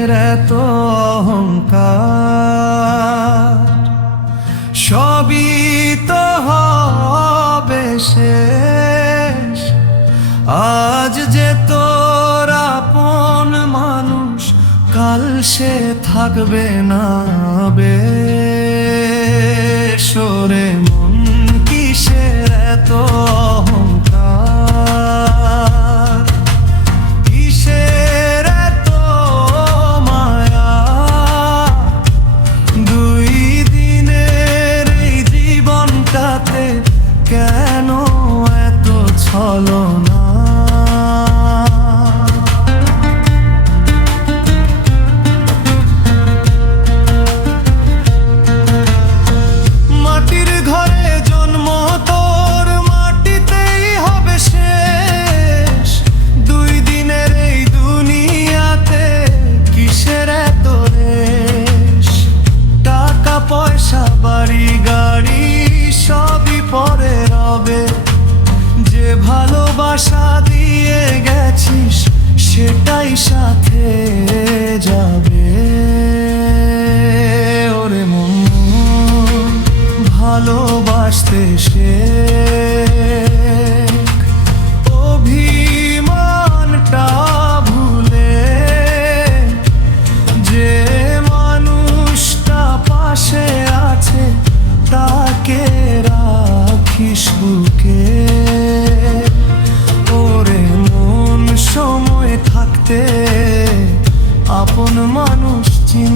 কিসের এত অহংকার? সবই তো হবে শেষ। আজ যে তোর আপন মানুষ, কাল সে থাকবে না বেশ। ওরে মন, কিসের এত অহংকার? কিসের এত মায়া? দুই দিনের এই জীবনটাতে কেন এত ছলনা? বাড়ি গাড়ি সবই পরে রবে, যে ভালোবাসা দিয়ে গেছিস সেটাই সাথে যাবে। ওরে মন, ভালোবাসতে শেখ। অভিমানটা ভুলে যে মানুষটা পাশে আছে তাকে রাখিস বুকে। ওরে মন, সময় থাকতে আপন মানুষ চিন।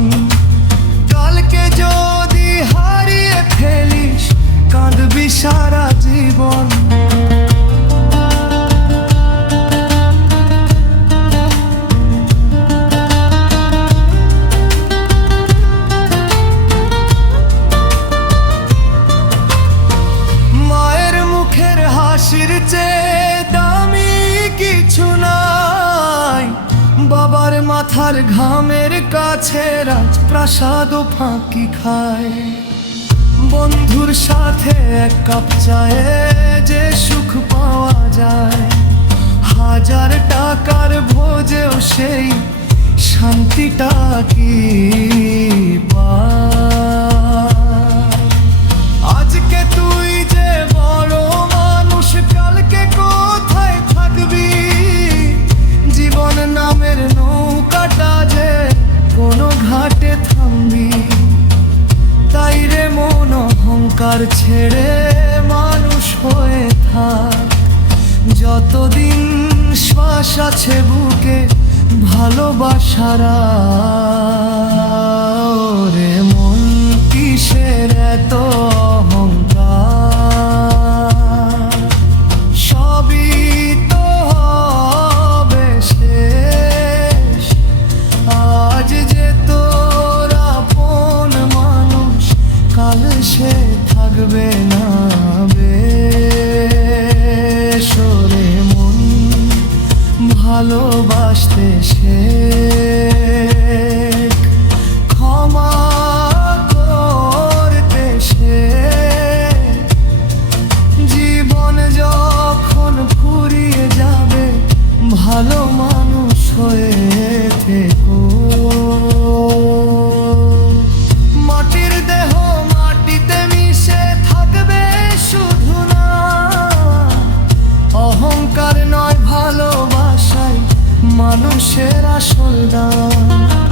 কালকে যদি হারিয়ে ফেলিস, কাঁদবি সারা জীবন। হাসির চেয়ে দামি কিছু নাই, বাবার মাথার ঘামের কাছে রাজপ্রাসাদ ফাঁকি খায়। বন্ধুর সাথে এক কাপ চায়ে যে সুখ পাওয়া যায়, হাজার টাকার ভোজেও সেই শান্তিটা কি পায়? আজকে তুই যে বড় মানুষ, কালকে কোথায় থাকবি? জীবন নামের নৌকাটা যে কোনো ঘাটে থামবি। তাই রে মন, অহংকার ছেড়ে মানুষ হয়ে থাক। যতদিন শ্বাস আছে বুকে, ভালোবাসারা। রে মন, কিসের এত অহংকার? সবই তো হবে শেষ। আজ যে তোর আপন মানুষ, কাল সে থাকবে না বেশ। ওরে মন, ভালোবাসতে শেখ। ক্ষমা করতে শেখ। জীবন যখন ফুরিয়ে যাবে, ভালো মানুষ হয়ে থেকো। মাটির দেহ মাটিতে মিশে থাকবে শুধু না, অহংকার নয় ভালোবাসাই মানুষের আসল দাম।